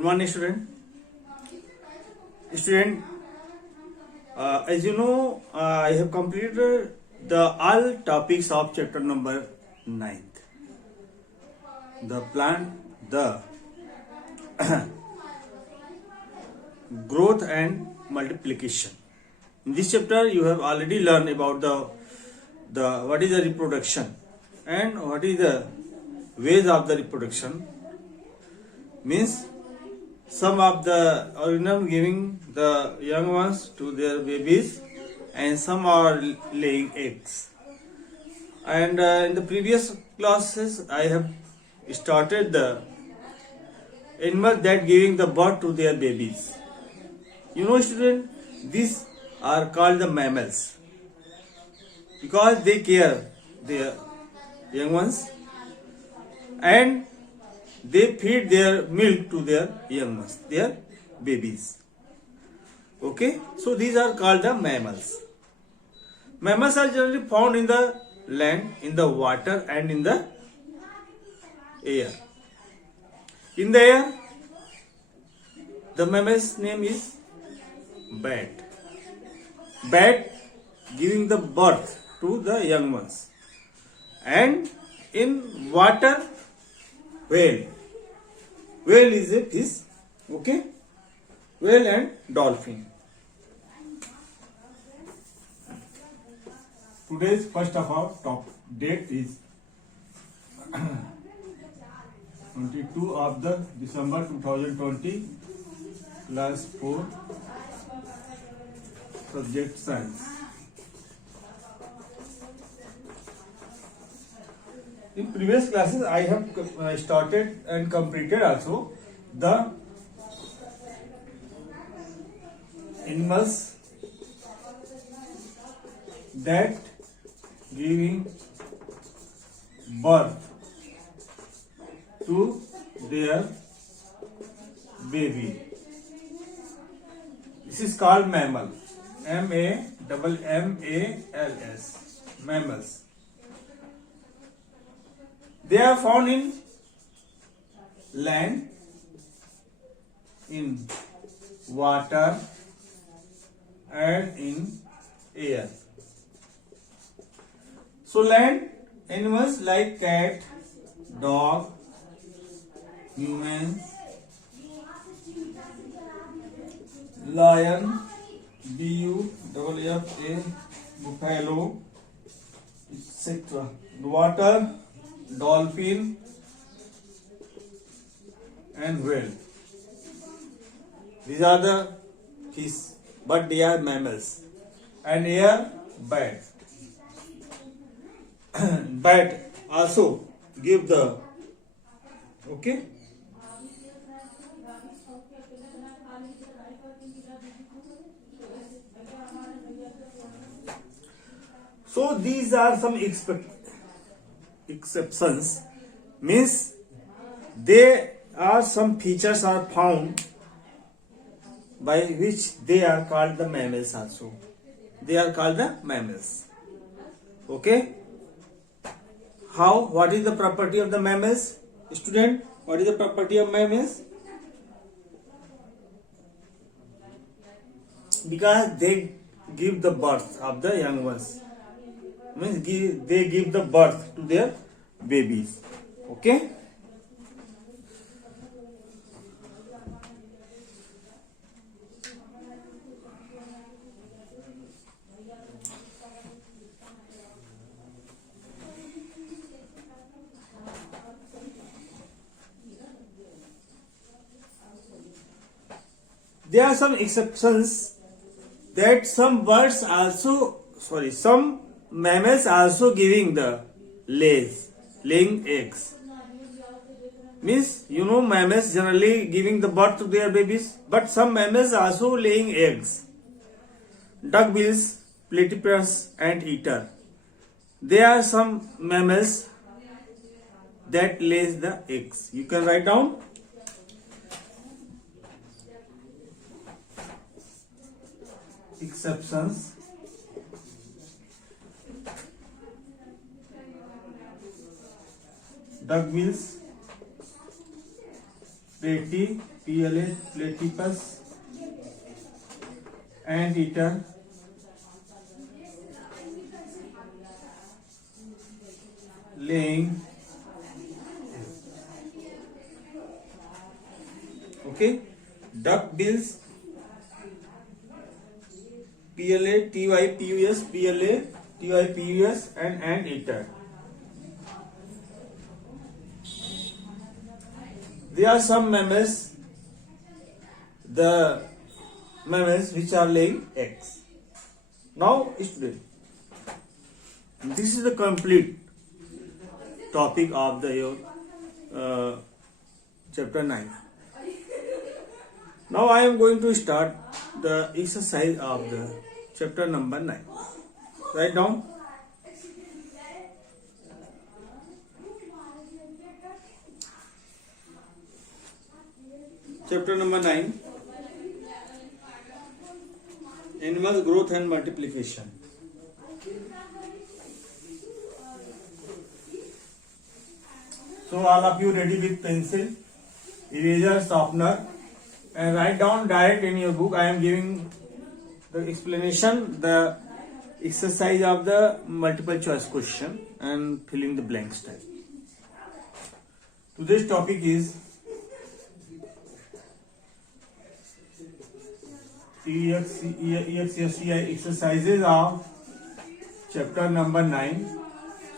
Good morning, student. Student, as you know, I have completed the all topics of chapter number 9. The plant, the growth and multiplication. In this chapter, you have already learned about the what is the reproduction and what is the ways of the reproduction. Means some of the organism giving the young ones to their babies and some are laying eggs. And in the previous classes I have started the animals that giving the birth to their babies. You know, student, these are called the mammals because they care their young ones and they feed their milk to their young ones, their babies. Okay, so these are called the mammals. Mammals are generally found in the land, in the water and in the air. In the air, the mammal's name is bat. Bat giving the birth to the young ones. And in water, whale. Whale is a fish. Okay? Whale and dolphin. Today's first of our top date is 22 of the December 2020, class 4, subject science. In previous classes, I have started and completed also the animals that giving birth to their baby. This is called mammal. M-A-M-M-A-L-S. Mammals. They are found in land, in water and in air. So land animals like cat, dog, humans, lion, B-U-F-F-A, buffalo, etc. Water, dolphin and whale. These are the fish, but they are mammals. And air, bat. Bat also give the, okay, so these are some exceptions. Means there are some features are found by which they are called the mammals also. They are called the mammals. Okay. How? What is the property of the mammals? Student, what is the property of mammals? Because they give the birth of the young ones. Means they give the birth to their babies. Okay? There are some exceptions that some birds also, some mammals also giving the laying eggs. Means, you know, mammals generally giving the birth to their babies, but some mammals also laying eggs. Duckbills, platypus and eater. There are some mammals that lays the eggs. You can write down. Exceptions. Duckbills, platypus, PLA platypus, anteater, laying. Okay, duckbills, PLA typus, PLA typus, and anteater. There are some mammals, the mammals which are laying eggs. Now, student, this is the complete topic of the your chapter 9. Now I am going to start the exercise of the chapter number 9. Write down. Chapter number 9, Animal Growth and Multiplication. So all of you ready with pencil, eraser, sharpener, and write down direct in your book. I am giving the explanation, the exercise of the multiple choice question and filling the blanks type. Today's topic is EXSCI exercises of chapter number 9.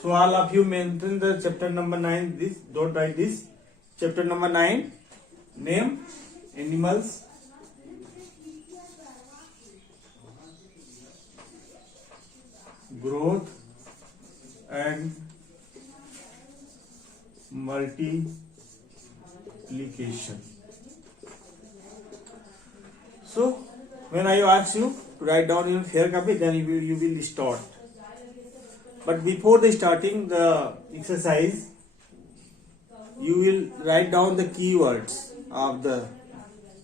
So all of you mention the chapter number 9. This, don't write this. Chapter number 9. Name animals. Growth and multiplication. So when I ask you to write down in fair copy, then you will start. But before the starting the exercise, you will write down the keywords of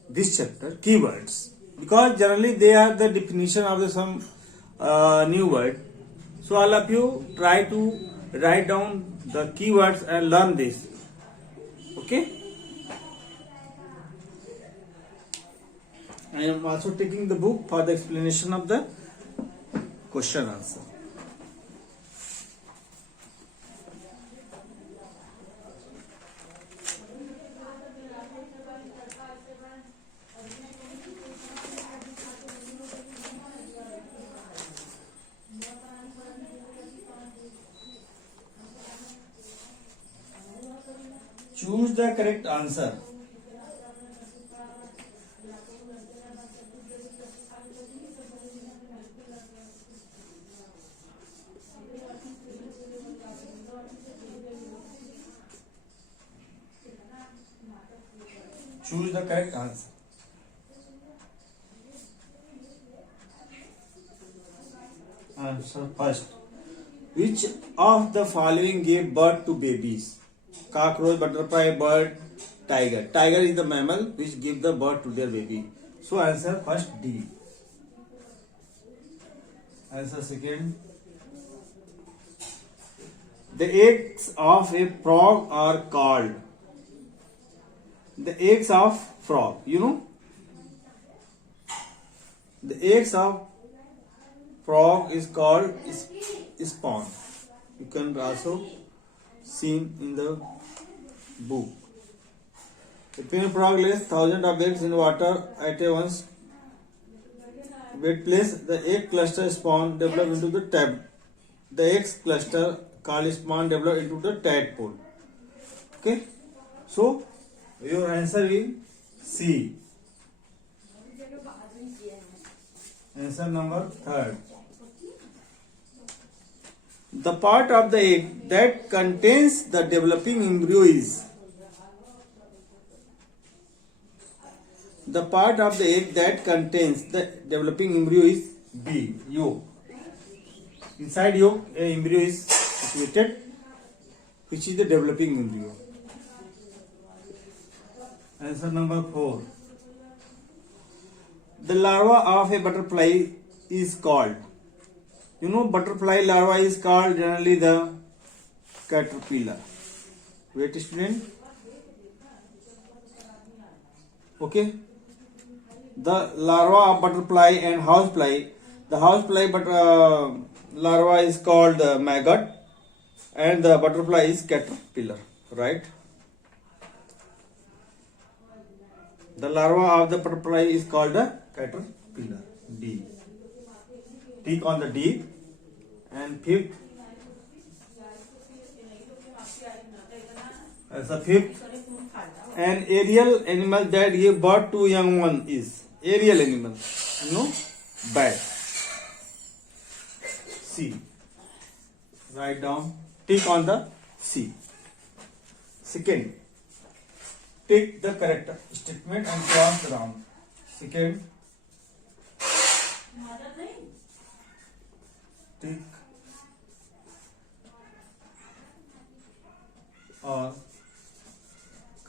this chapter. Keywords, because generally they are the definition of some new word. So all of you try to write down the keywords and learn this. Okay. I am also taking the book for the explanation of the question answer. Choose the correct answer. Choose the correct answer. Answer first. Which of the following gave birth to babies? Cockroach, butterfly, bird, tiger. Tiger is the mammal which give the birth to their baby. So answer first D. Answer second. The eggs of a frog are called. The eggs of frog, you know. The eggs of frog is called spawn. You can also see in the book. A penny frog lays thousands of eggs in water at a once wet place. The egg cluster spawn develop into the tab. The eggs cluster called spawn develop into the tadpole. Okay, so your answer is C. Answer number third. The part of the egg that contains the developing embryo is. The part of the egg that contains the developing embryo is B. Yolk. Inside yolk, an embryo is situated, which is the developing embryo. Answer number 4. The larva of a butterfly is called. You know, butterfly larva is called generally the caterpillar. Wait, student. Okay. The larva of butterfly and housefly. The housefly larva is called maggot, and the butterfly is caterpillar. Right. The larva of the butterfly is called a caterpillar. D. Tick on the D. And fifth. As a fifth, an aerial animal that give birth to young one is aerial animal. No, bat. C. Write down. Tick on the C. Second, tick the correct statement and cross the round. Second, tick or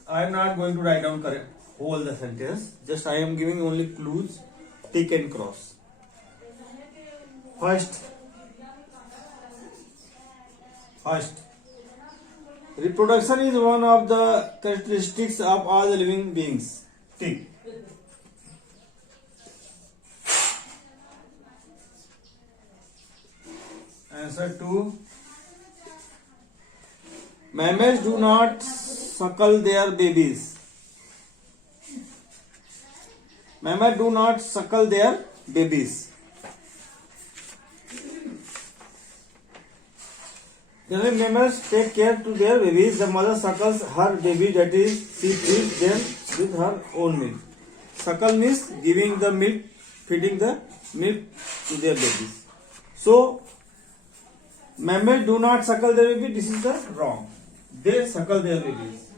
I am not going to write down correct whole the sentence. Just I am giving only clues. Tick and cross. First, reproduction is one of the characteristics of all the living beings. Tick. Answer 2. Mammals do not suckle their babies. Mammals do not suckle their babies. Generally, mammals take care to their babies. The mother suckles her baby, that is, she feeds them with her own milk. Suckle means giving the milk, feeding the milk to their babies. So, mammals do not suckle their baby. This is the wrong. They suckle their babies.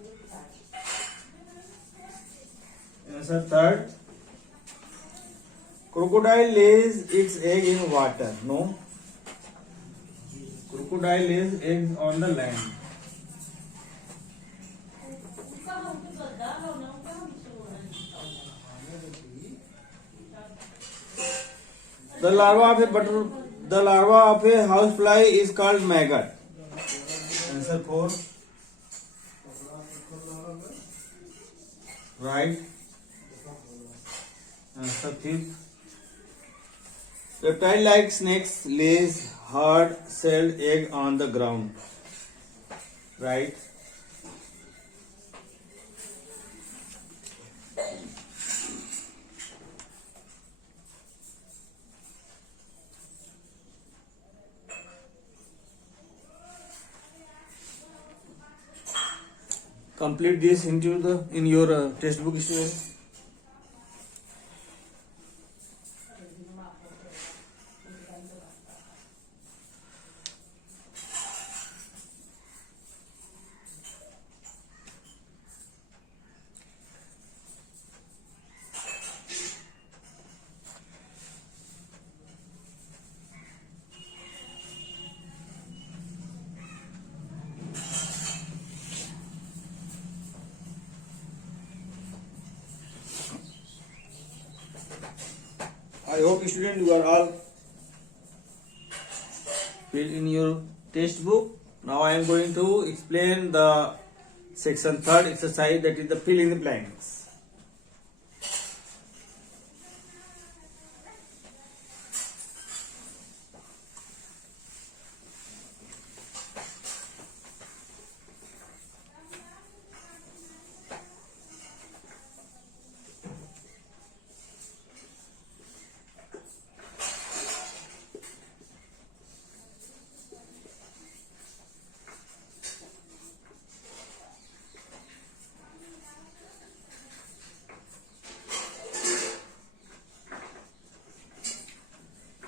Answer 3rd. Crocodile lays its egg in water. No. Crocodile lays eggs on the land. The larva of a housefly is called maggot. Answer 4. Right. Answer 5th. Reptile like snakes lays hard-shelled egg on the ground. Right. Complete this in your textbook, students. I hope students you are all filled in your textbook. Now I am going to explain the section 3rd exercise, that is the fill in the blanks.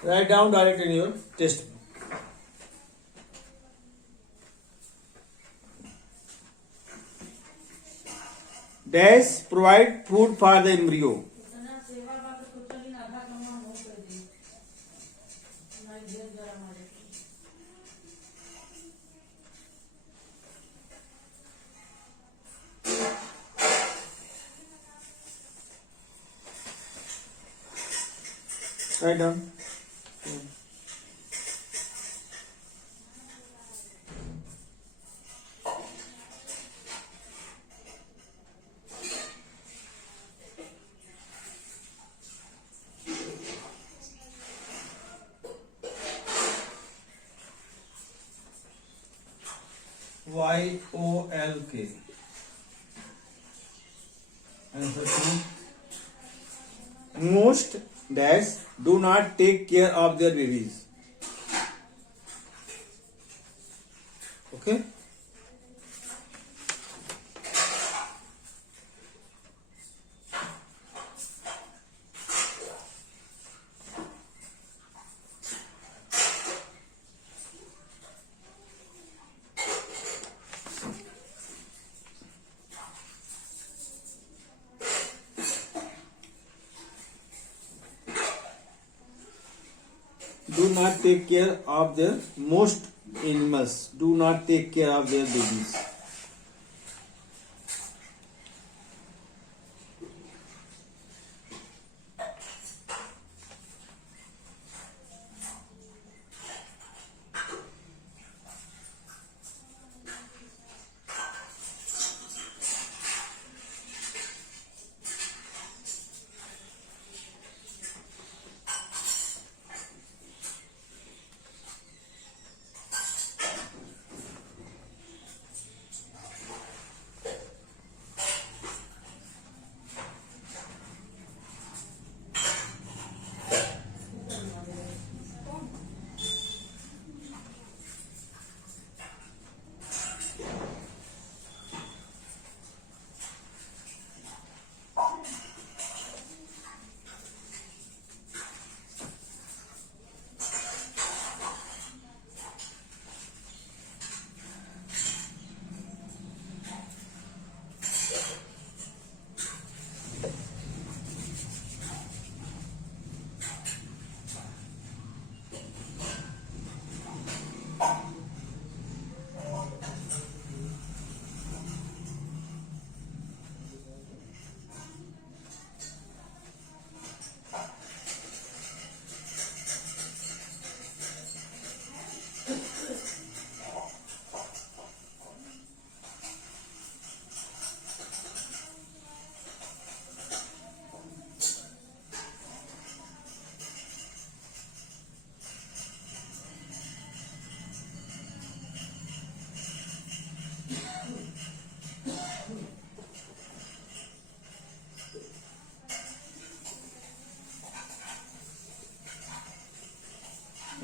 Write down direct in your textbook. Dash provide food for the embryo. Write down. YOLK. Answer 2. Most dads do not take care of their babies. Okay. Do not take care of their most animals do not take care of their babies.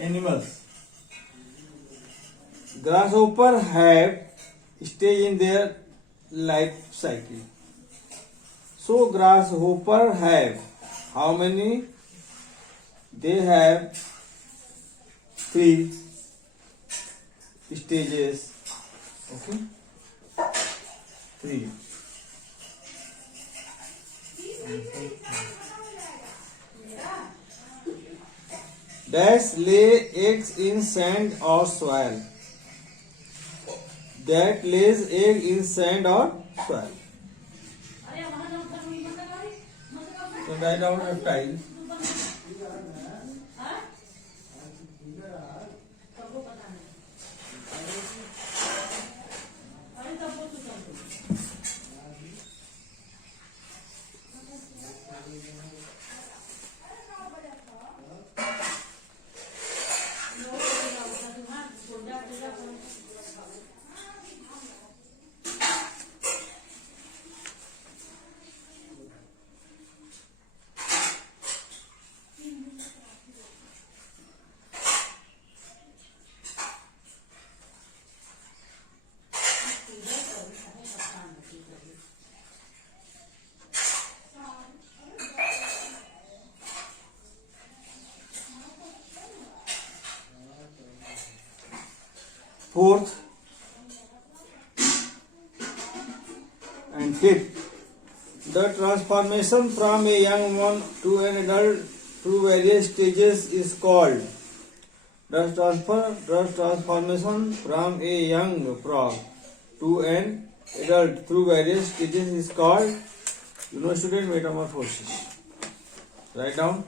Animals. Grasshopper have stage in their life cycle. So grasshopper have how many? They have 3 stages. Okay, 3. Dash lay eggs in sand or soil. That lays egg in sand or soil. So write down reptile. Fourth and fifth, the transformation from a young one to an adult through various stages is called. The transformation from a young frog to an adult through various stages is called, student, metamorphosis. Write down.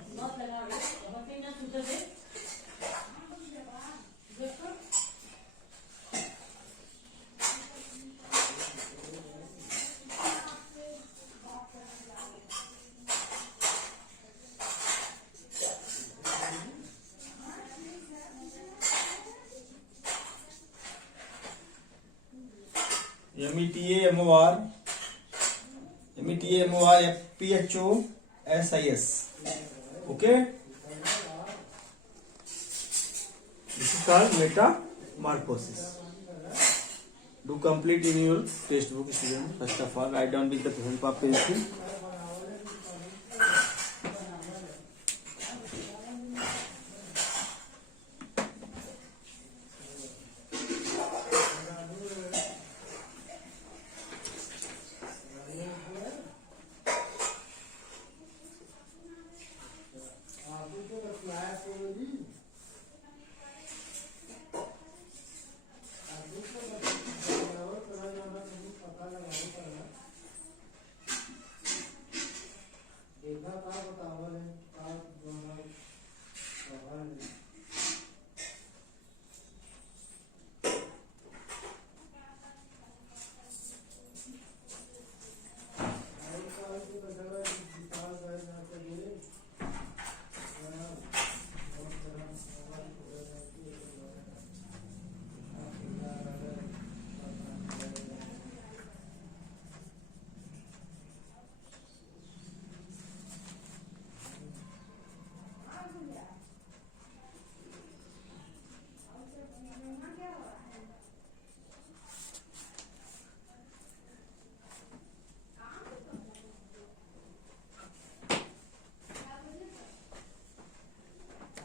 METAMOR PHOSIS. Okay, this is called metamorphosis. Do complete in your textbook, student. First of all, write down with the help of pencil.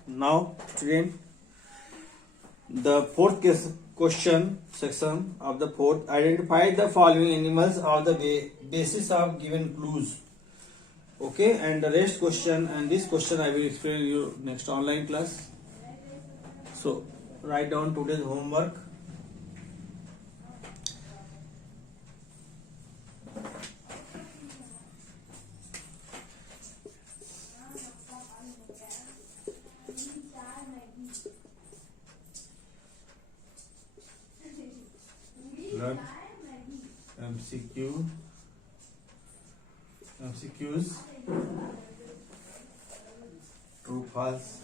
Now, student, the fourth question section of the fourth. Identify the following animals of the basis of given clues. Okay, and the rest question and this question I will explain you next online class. So, write down today's homework. Learn MCQs, true false,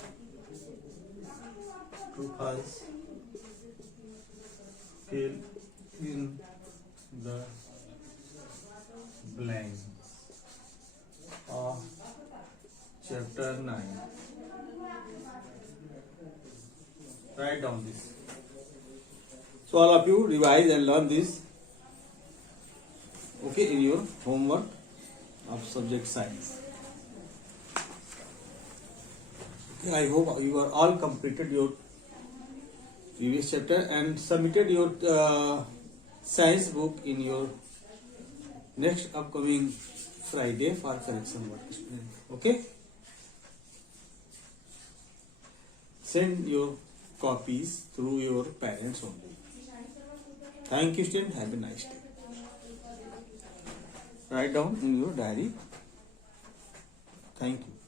fill in the blank of chapter 9. Write down this. So all of you revise and learn this, okay, in your homework of subject science. Okay, I hope you are all completed your previous chapter and submitted your science book in your next upcoming Friday for correction work. Okay, send your copies through your parents only. Thank you, student. Have a nice day. Write down in your diary. Thank you.